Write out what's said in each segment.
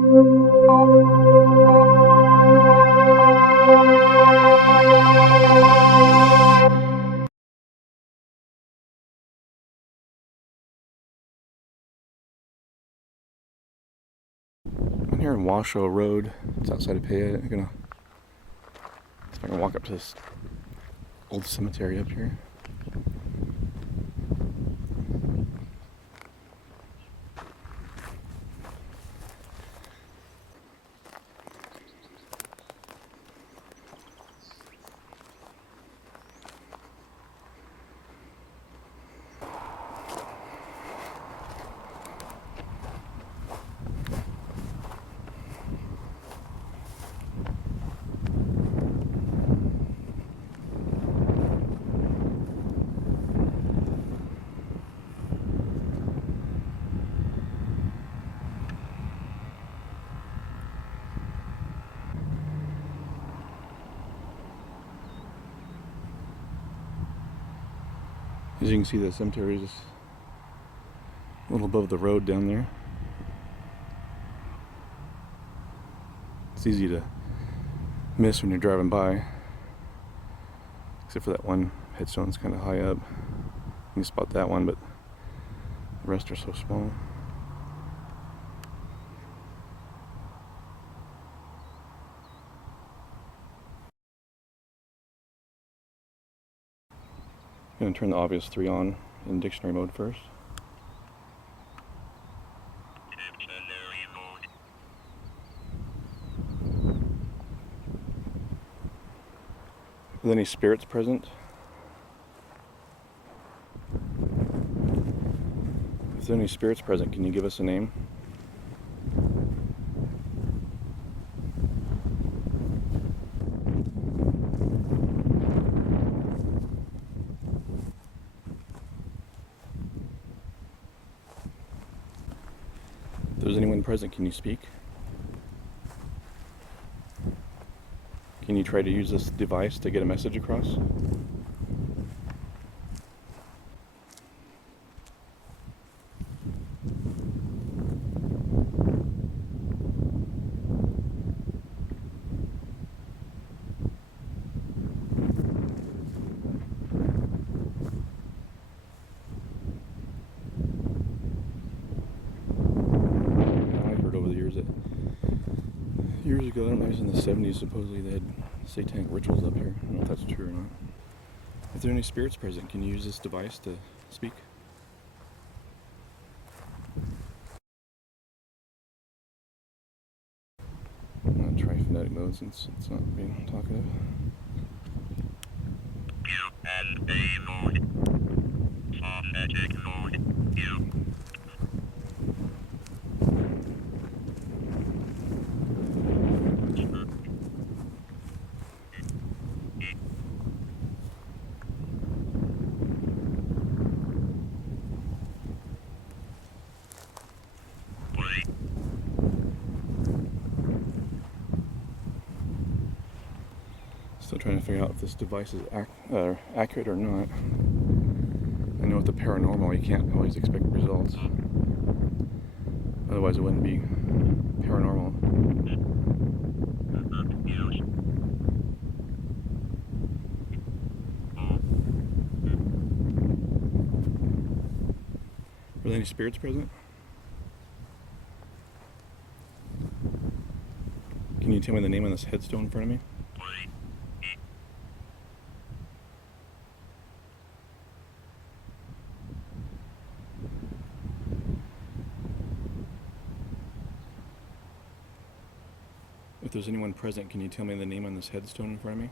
I'm here in Washoe Road. It's outside of Payette. I'm gonna see if I can walk up to this old cemetery up here. As you can see, the cemetery is just a little above the road down there. It's easy to miss when you're driving by, except for that one headstone that's kind of high up. You can spot that one, but the rest are so small. I'm going to turn the Ovilus III on in dictionary mode first. Are there any spirits present? If there are any spirits present, can you give us a name? If there's anyone present, can you speak? Can you try to use this device to get a message across? Years ago, I don't know, it was in the 70s, supposedly they had satanic rituals up here. I don't know if that's true or not. If there are any spirits present, can you use this device to speak? I'm going to try phonetic mode since it's not being talkative. U.S.A. mode. Phonetic mode. U. Still trying to figure out if this device is accurate or not. I know with the paranormal you can't always expect results. Otherwise it wouldn't be paranormal. Are there any spirits present? Can you tell me the name on this headstone in front of me? If there's anyone present, can you tell me the name on this headstone in front of me?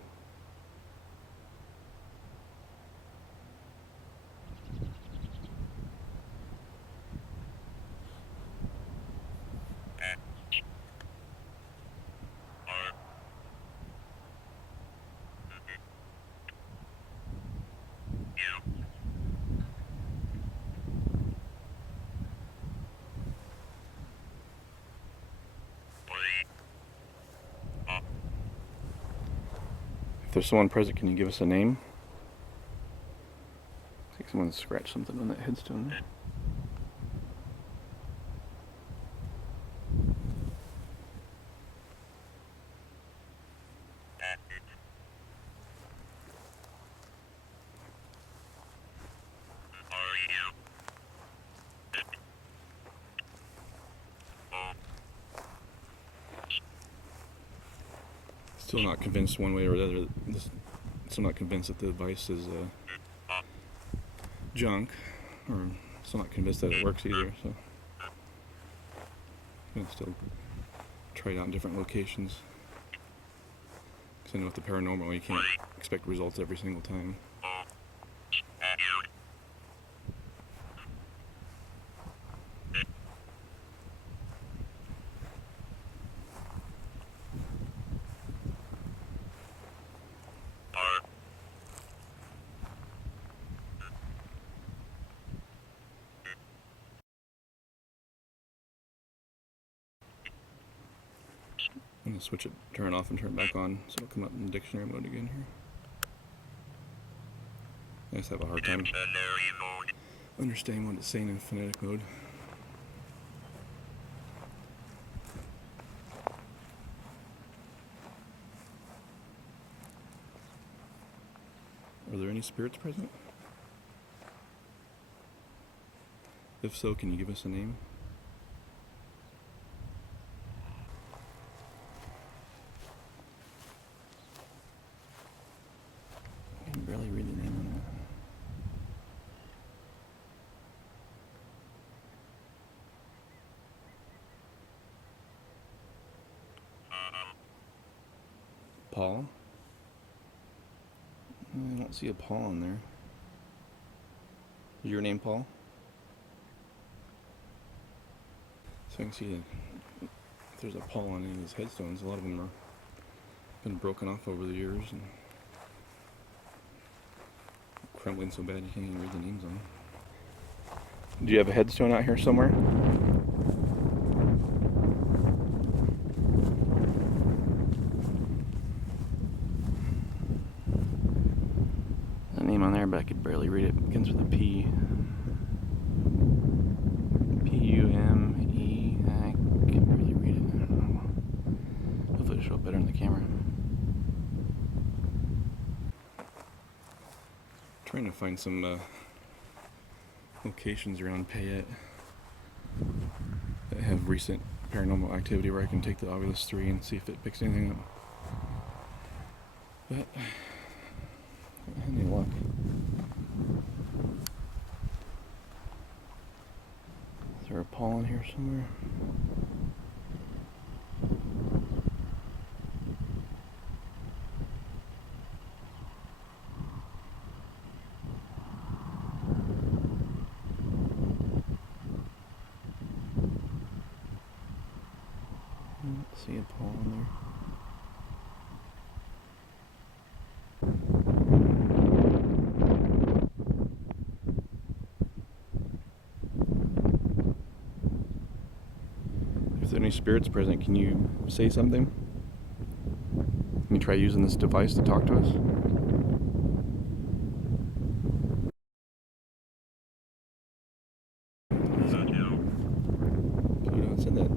If there's someone present, can you give us a name? I think someone scratched something on that headstone there. Still not convinced one way or the other. Still not convinced that the device is junk, or still not convinced that it works either. So I'm gonna still try it out in different locations. Because I know with the paranormal, you can't expect results every single time. I'm going to switch it, turn it off and turn it back on, so it'll come up in dictionary mode again here. I just have a hard time understanding what it's saying in phonetic mode. Are there any spirits present? If so, can you give us a name? I can barely read the name on that. Paul? I don't see a Paul on there. Is your name Paul? So I can see that if there's a Paul on any of these headstones, a lot of them are been broken off over the years and crumbling so bad you can't even read the names on them. Do you have a headstone out here somewhere? There's a name on there, but I could barely read it. It begins with a P. P-U-M-E. I can barely read it. I don't know. Hopefully it'll show up better in the camera. Trying to find some locations around Payette that have recent paranormal activity where I can take the Ovilus III and see if it picks anything up. But I haven't had any luck. Is there a Paul in here somewhere? I don't see a Paul in there. If there are any spirits present, can you say something? Can you try using this device to talk to us? Pluto said that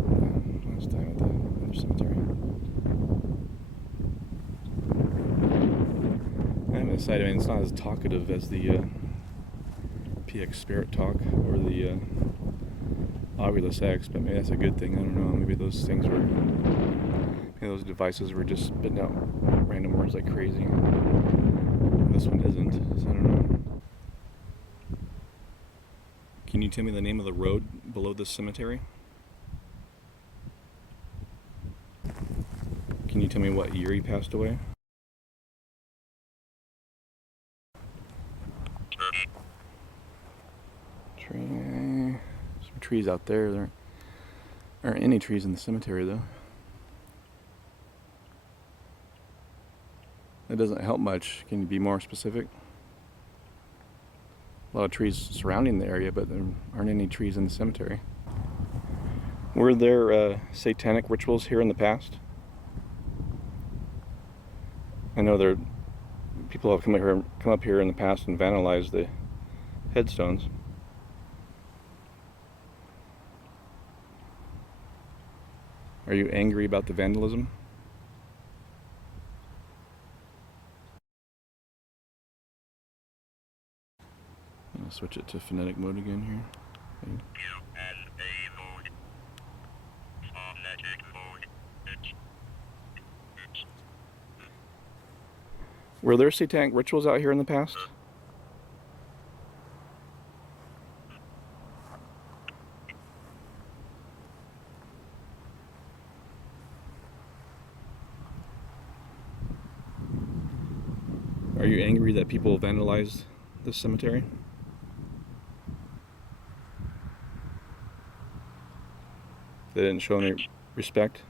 last time at the other cemetery. I haven't decided. I mean, it's not as talkative as the PX Spirit Talk or the Ovilus X, but maybe that's a good thing. I don't know. Maybe those things were, maybe those devices were just spitting out random words like crazy. This one isn't, so I don't know. Can you tell me the name of the road below this cemetery? Can you tell me what year he passed away? Some trees out there. There aren't any trees in the cemetery though. That doesn't help much. Can you be more specific? A lot of trees surrounding the area, but there aren't any trees in the cemetery. Were there satanic rituals here in the past? I know there people have come up here in the past and vandalized the headstones. Are you angry about the vandalism? switch it to phonetic mode again here. Okay. Q&A mode. Phonetic mode. Were there satanic rituals out here in the past? Are you angry that people vandalized this cemetery? They didn't show any respect?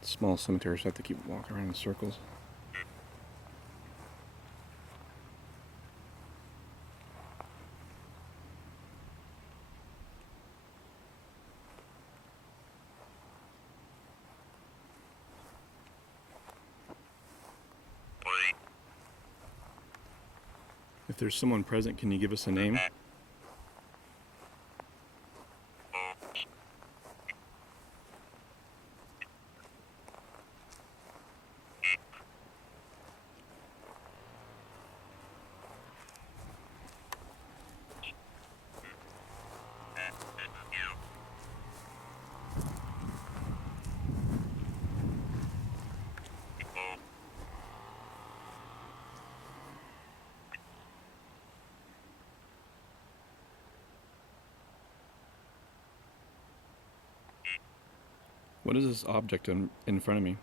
Small cemeteries have to keep walking around in circles. If there's someone present, can you give us a name? What is this object in front of me?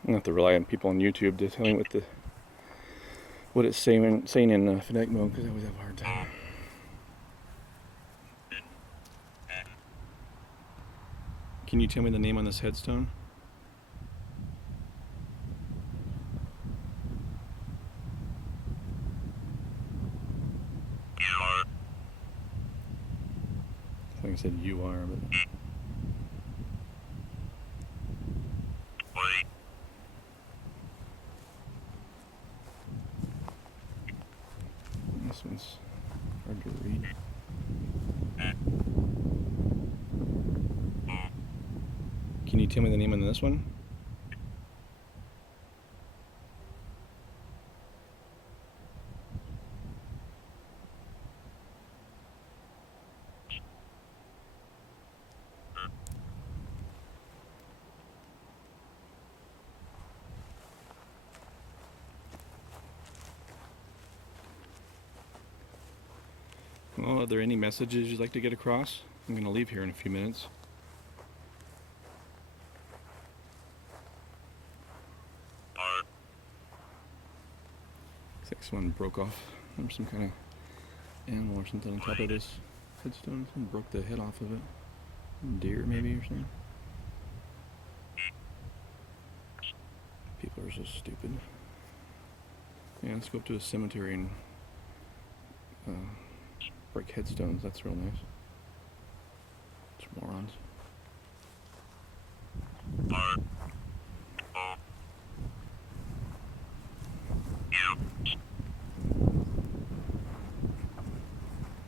I'm gonna have to rely on people on YouTube to tell me what it's saying in phonetic mode, because I always have a hard time. Can you tell me the name on this headstone? I think I said you are, but this one's hard to read. Can you tell me the name on this one? Well, are there any messages you'd like to get across? I'm going to leave here in a few minutes. Looks like someone broke off from some kind of animal or something on top of this headstone. Someone broke the head off of it. Deer maybe or something. People are so stupid. Yeah, let's go up to a cemetery and break headstones. That's real nice. It's morons.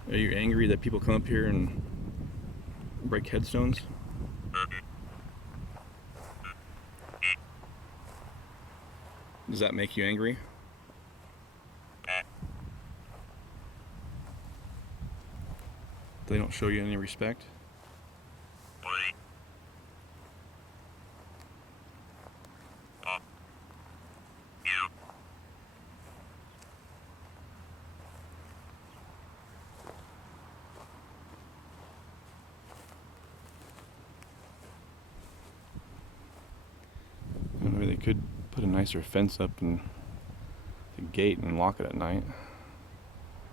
Are you angry that people come up here and break headstones? Does that make you angry? They don't show you any respect? Maybe they could put a nicer fence up and the gate and lock it at night,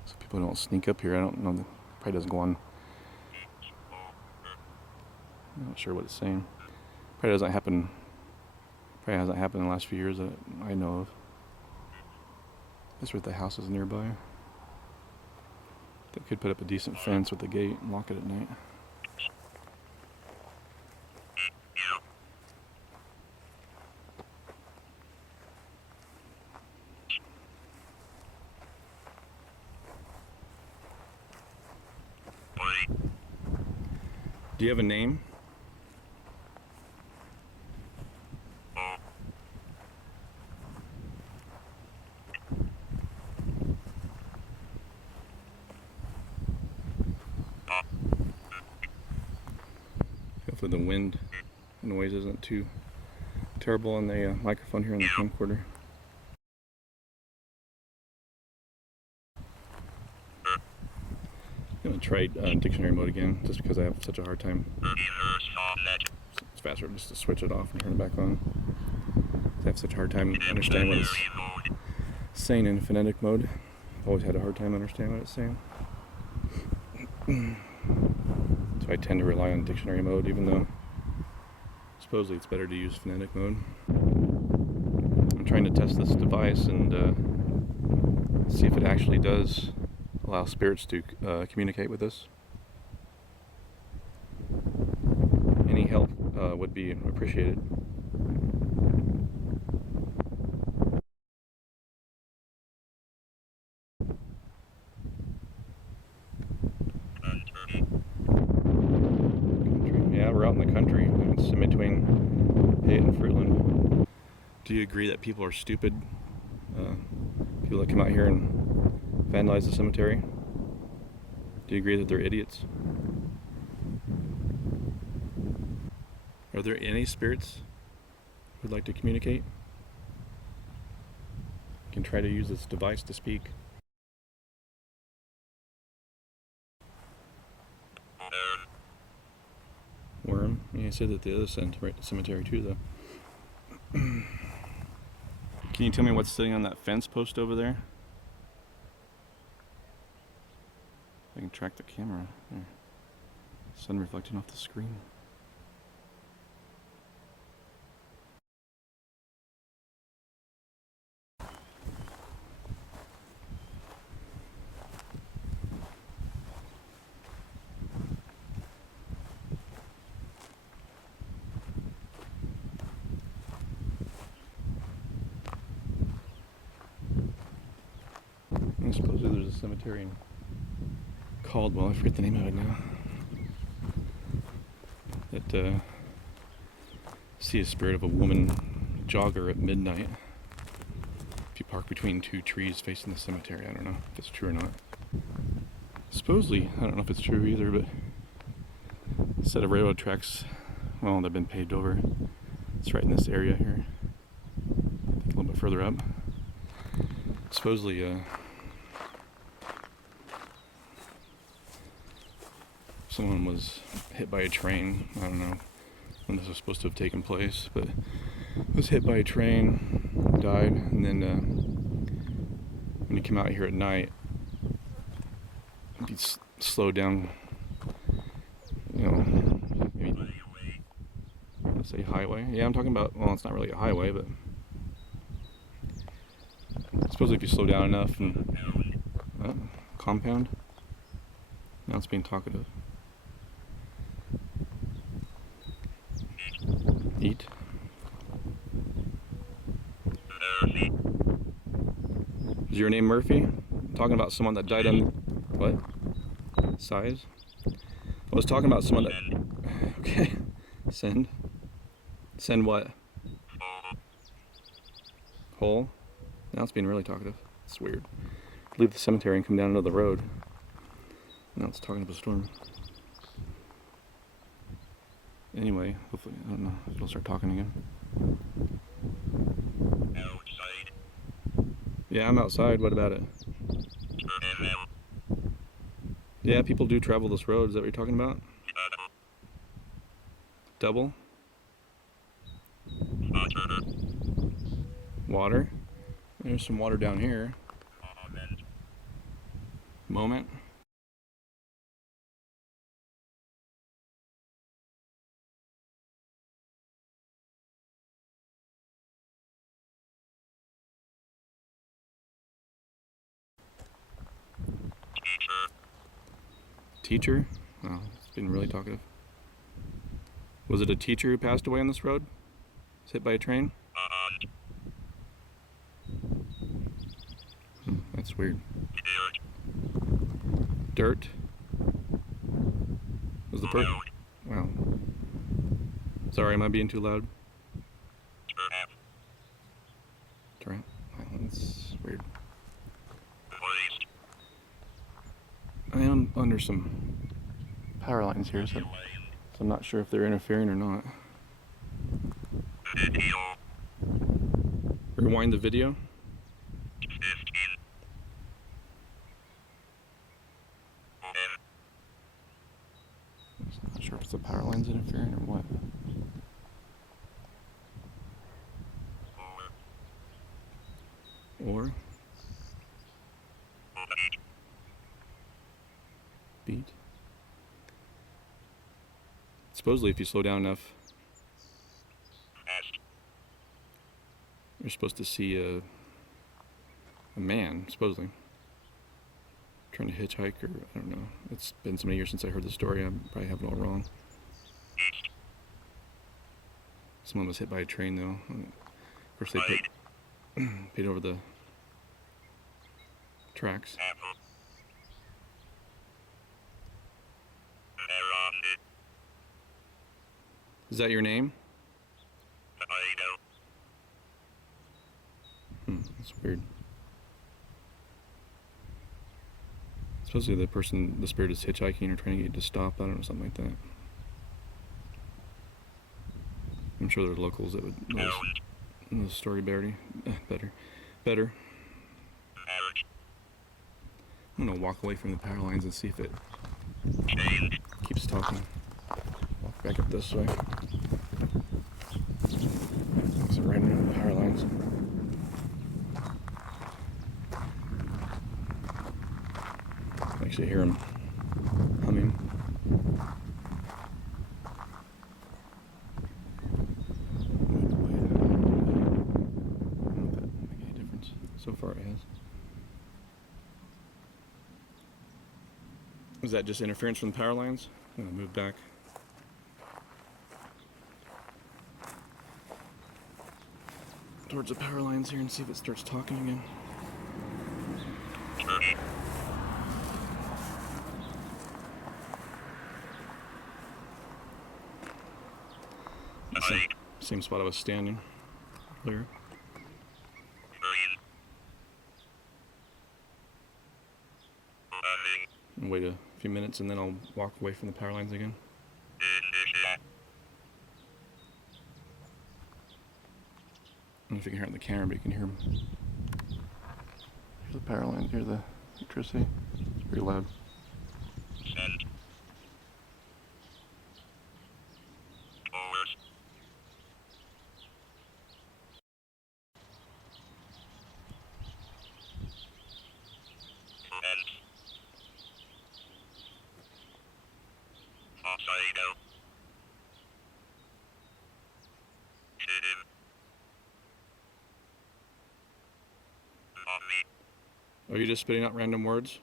so people don't sneak up here. I don't know. Probably doesn't go on. I'm not sure what it's saying. Probably doesn't happen. Probably hasn't happened in the last few years that I know of. That's where the house is nearby. They could put up a decent fence with a gate and lock it at night. Do you have a name? Hopefully the wind noise isn't too terrible on the microphone here on the camcorder. I'm going to try dictionary mode again, just because I have such a hard time. It's faster just to switch it off and turn it back on. I have such a hard time understanding what it's saying in phonetic mode. I've always had a hard time understanding what it's saying. So I tend to rely on dictionary mode, even though supposedly it's better to use phonetic mode. I'm trying to test this device and see if it actually does allow spirits to communicate with us. Any help would be appreciated. Yeah, we're out in the country. It's in between Payette and Fruitland. Do you agree that people are stupid? People that come out here and vandalize the cemetery? Do you agree that they're idiots? Are there any spirits who'd like to communicate? You can try to use this device to speak. Worm? Yeah, I said that the other cemetery too, though. Can you tell me what's sitting on that fence post over there? I can track the camera. There. Sun reflecting off the screen. And supposedly there's a cemetery in Caldwell, I forget the name of it now, that see a spirit of a woman jogger at midnight if you park between two trees facing the cemetery. I don't know if it's true or not. Supposedly, I don't know if it's true either, but a set of railroad tracks, well, they've been paved over. It's right in this area here, I think a little bit further up. Supposedly someone was hit by a train. I don't know when this was supposed to have taken place, but was hit by a train, died, and then when you come out here at night, you slow down, you know, maybe, let's say highway. Yeah, I'm talking about, well, it's not really a highway, but supposedly if you slow down enough and, compound, now it's being talkative. Eat. Is your name Murphy? I'm talking about someone that died on... What? Size? I was talking about someone that... Okay. Send. Send what? Hole? Now it's being really talkative. It's weird. Leave the cemetery and come down another road. Now it's talking up a storm. Anyway, hopefully, I don't know, it'll start talking again. Outside. Yeah, I'm outside. What about it? Yeah, people do travel this road. Is that what you're talking about? Double? Water? There's some water down here. Moment? teacher? Wow, it's been really talkative. Was it a teacher who passed away on this road? Was hit by a train? That's weird. Dirt? Was the person? Wow. Sorry, am I being too loud? Wow, that's weird. I am under some power lines here, so I'm not sure if they're interfering or not. Rewind the video. I'm not sure if it's the power lines interfering or what. Or beat. Supposedly, if you slow down enough, you're supposed to see a man, supposedly, trying to hitchhike, or I don't know. It's been so many years since I heard the story, I probably have it all wrong. Someone was hit by a train, though. Of course, they paid over the tracks. Is that your name? That's weird. Supposedly the spirit is hitchhiking or trying to get you to stop. I don't know, something like that. I'm sure there are locals that would know the story better. I'm gonna walk away from the power lines and see if it keeps talking. Walk back up this way. Is it right under the power lines? I actually hear him humming. So far it has. Was that just interference from the power lines? I'm gonna move back. Towards the power lines here and see if it starts talking again. Same spot I was standing earlier. And wait a few minutes and then I'll walk away from the power lines again. I don't know if you can hear it on the camera, but you can hear them. Here's the power lines, here's the electricity. It's pretty loud. Are you just spitting out random words?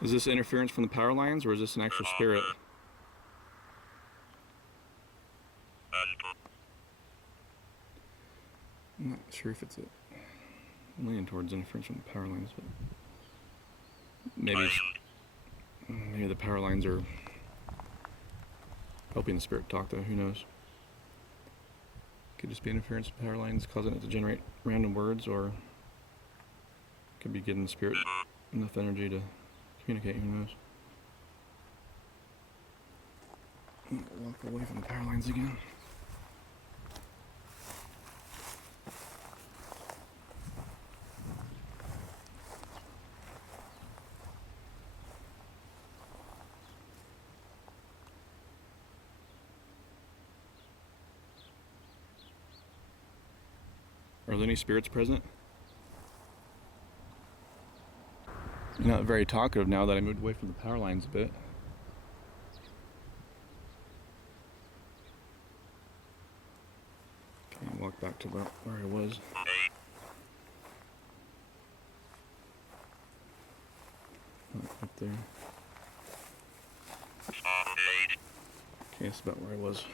Is this interference from the power lines, or is this an actual spirit? I'm not sure if it's I'm leaning towards interference from the power lines, but maybe the power lines are helping the spirit talk, though. Who knows? Could just be interference with power lines causing it to generate random words, or could be giving the spirit enough energy to communicate. Who knows? Walk away from the power lines again. Are there any spirits present? You're not very talkative now that I moved away from the power lines a bit. back to about where I was. Up there. Okay, that's about where I was.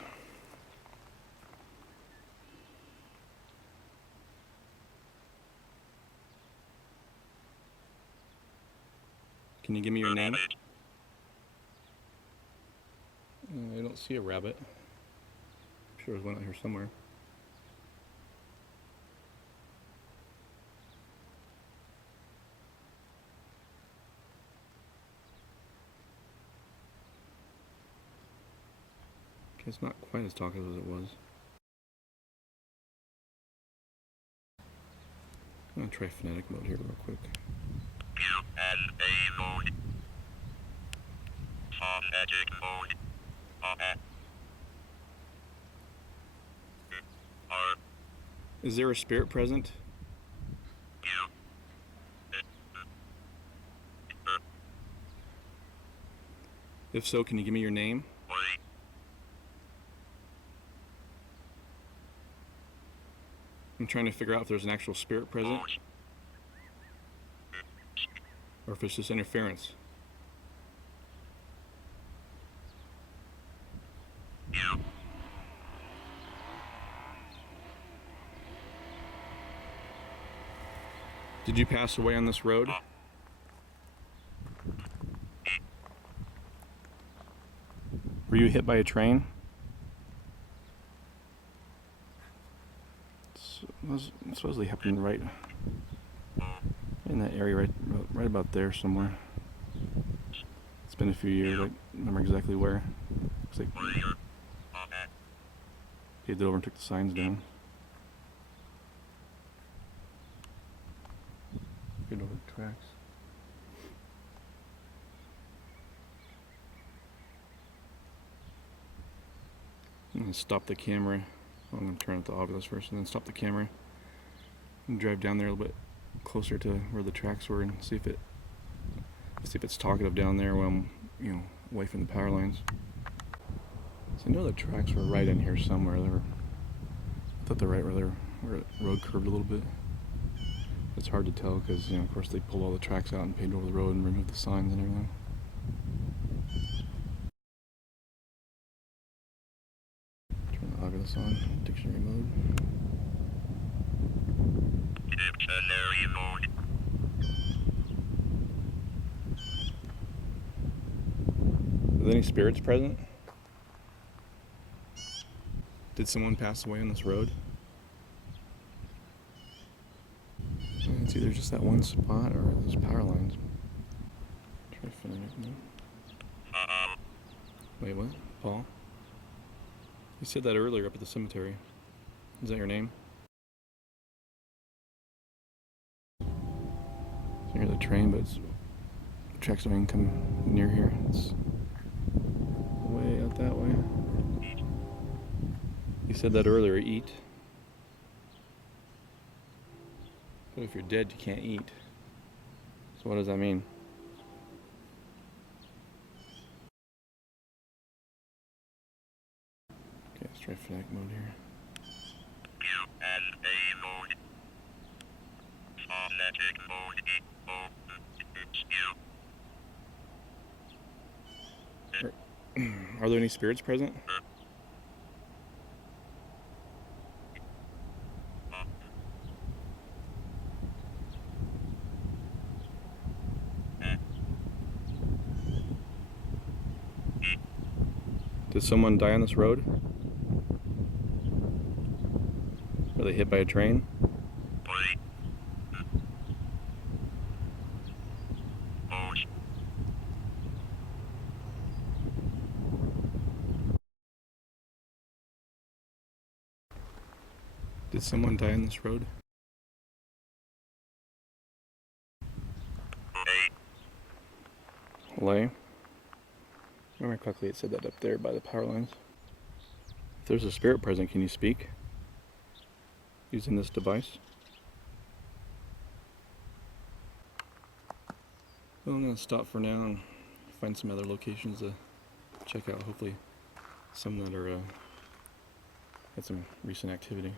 Can you give me your name? I don't see a rabbit. I'm sure there's one out here somewhere. Okay, it's not quite as talkative as it was. I'm gonna try phonetic mode here real quick. Q&A mode. Phonetic mode. Is there a spirit present? If so, can you give me your name? I'm trying to figure out if there's an actual spirit present, or if it's just interference. Did you pass away on this road? Were you hit by a train? It supposedly happened right in that area, right about there somewhere. It's been a few years. I don't remember exactly where. Looks like he did over and took the signs down. Get over the tracks. I'm going to stop the camera. I'm going to turn it to Ovilus first and then stop the camera and drive down there a little bit closer to where the tracks were and see if it's talkative down there when I'm, away from the power lines. So I know the tracks were right in here somewhere. I thought they're right where the road curved a little bit. It's hard to tell because, of course, they pulled all the tracks out and paved over the road and removed the signs and everything. Turn the Ovilus on, dictionary mode. Dictionary mode. Are there any spirits present? Did someone pass away on this road? It's either just that one spot or those power lines. Try phonetic mode. Wait, what? Paul? You said that earlier up at the cemetery. Is that your name? It's near the train, but the tracks don't even come near here. It's way out that way. You said that earlier, eat. But if you're dead, you can't eat. So what does that mean? Okay, let's try phonetic mode here. Q&A mode. Phonetic mode. Are there any spirits present? Did someone die on this road? Were they hit by a train? Did someone die on this road? Lay. Remember correctly, it said that up there by the power lines. If there's a spirit present, can you speak? Using this device? Well, I'm going to stop for now and find some other locations to check out. Hopefully some that are had some recent activity.